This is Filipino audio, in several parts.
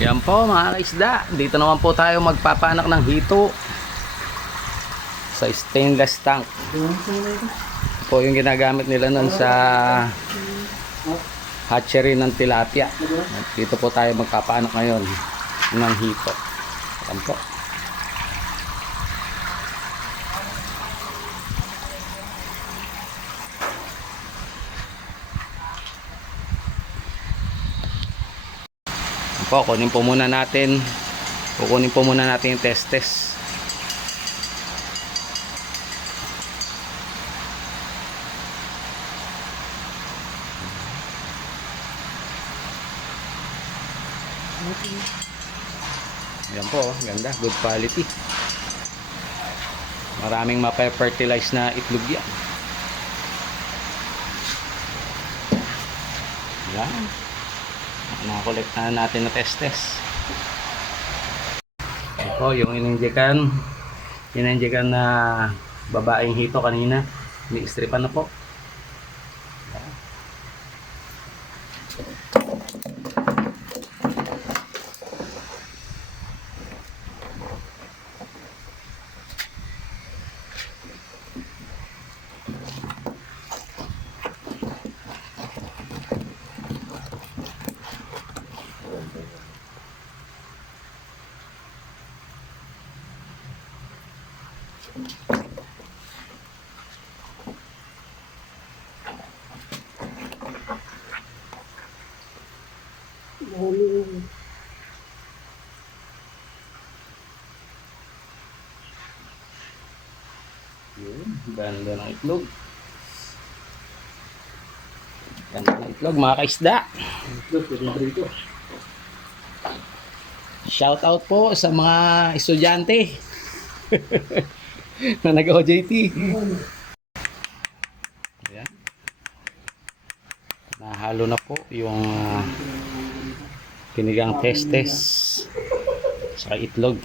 Yan po mga kaisda, dito naman po tayo magpapanak ng hito sa stainless tank. Ito po yung ginagamit nila nun sa hatchery ng tilapia. At dito po tayo magpapanak ngayon ng hito. Yan po. Kukunin po muna natin yung testes. Yan po, ganda, good quality. Maraming mape-fertilize na itlog yan. Yan. Nakakolect na natin na testes. Ito yung ininjikan na babaeng hito kanina. Ni-stripan na po. Yun, ganda ng itlog. Ganda ng itlog mga kaisda. Shout out po sa mga estudyante na nag-OJT. Ayan. Nahalo na po yung pinigang testes sa itlog.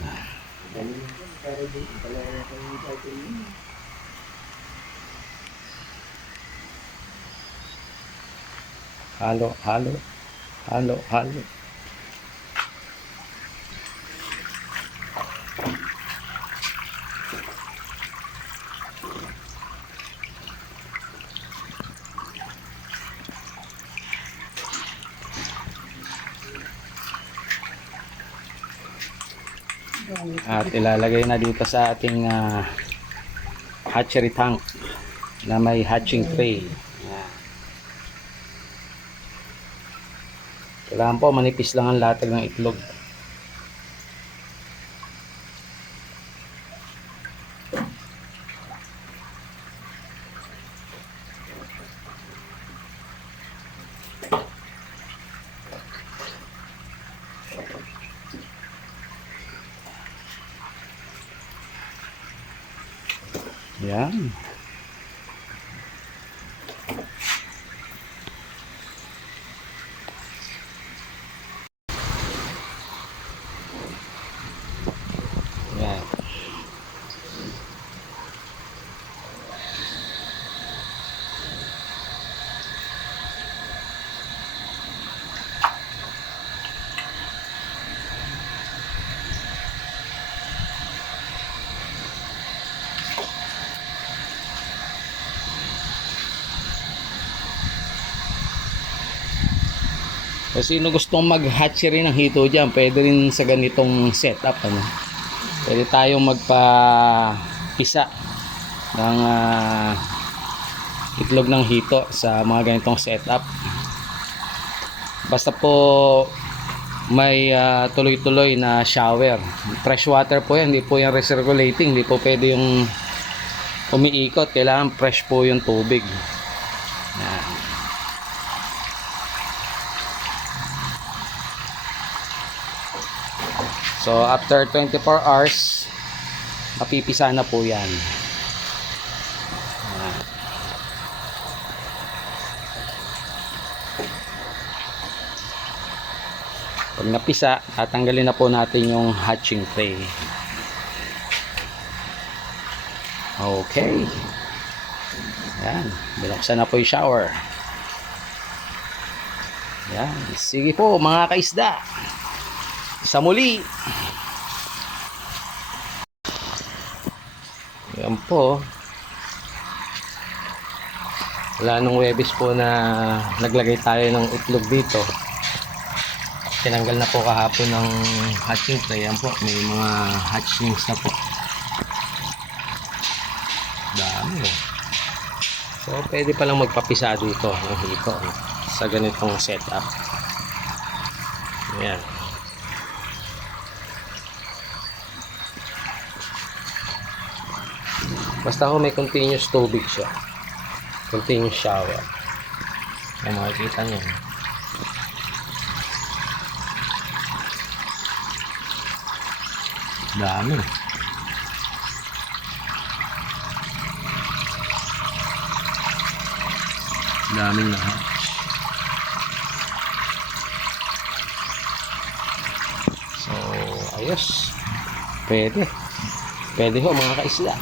Halo. At ilalagay na dito sa ating hatchery tank na may hatching tray. Kailangan po manipis lang ang latag ng itlog. Yan. Yan. Kasi sino gustong mag-hatchery ng hito dyan, pwede rin sa ganitong setup. Pwede tayong magpa-pisa ng itlog ng hito sa mga ganitong setup. Basta po may tuloy-tuloy na shower. Fresh water po yan, hindi po yan recirculating. Hindi po pwede yung umiikot. Kailangan fresh po yung tubig. Yan. So after 24 hours mapipisa na po yan. Pag napisa, tatanggalin na po natin yung hatching tray. Okay. Yan, binuksan na po yung shower. Yan, sige po mga kaisda. sa muli. Yan po. Wala nung Webes po na naglagay tayo ng itlog dito. Tinanggal na po kahapon ng hatching tray. Yan po, may mga hatchlings na po. Dami oh. So pwede palang magpapisa dito ng hito sa ganitong setup. Ayan. Basta ho may continuous tubig siya, continuous shower. Ay, makikita nyo dami. Daming na hatch. So ayos, pwede ho mga kaisla.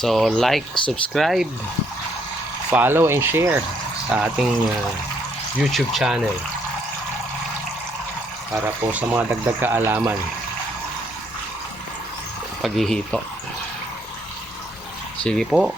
So like, subscribe, follow and share sa ating YouTube channel para po sa mga dagdag kaalaman paghihito. Sige po.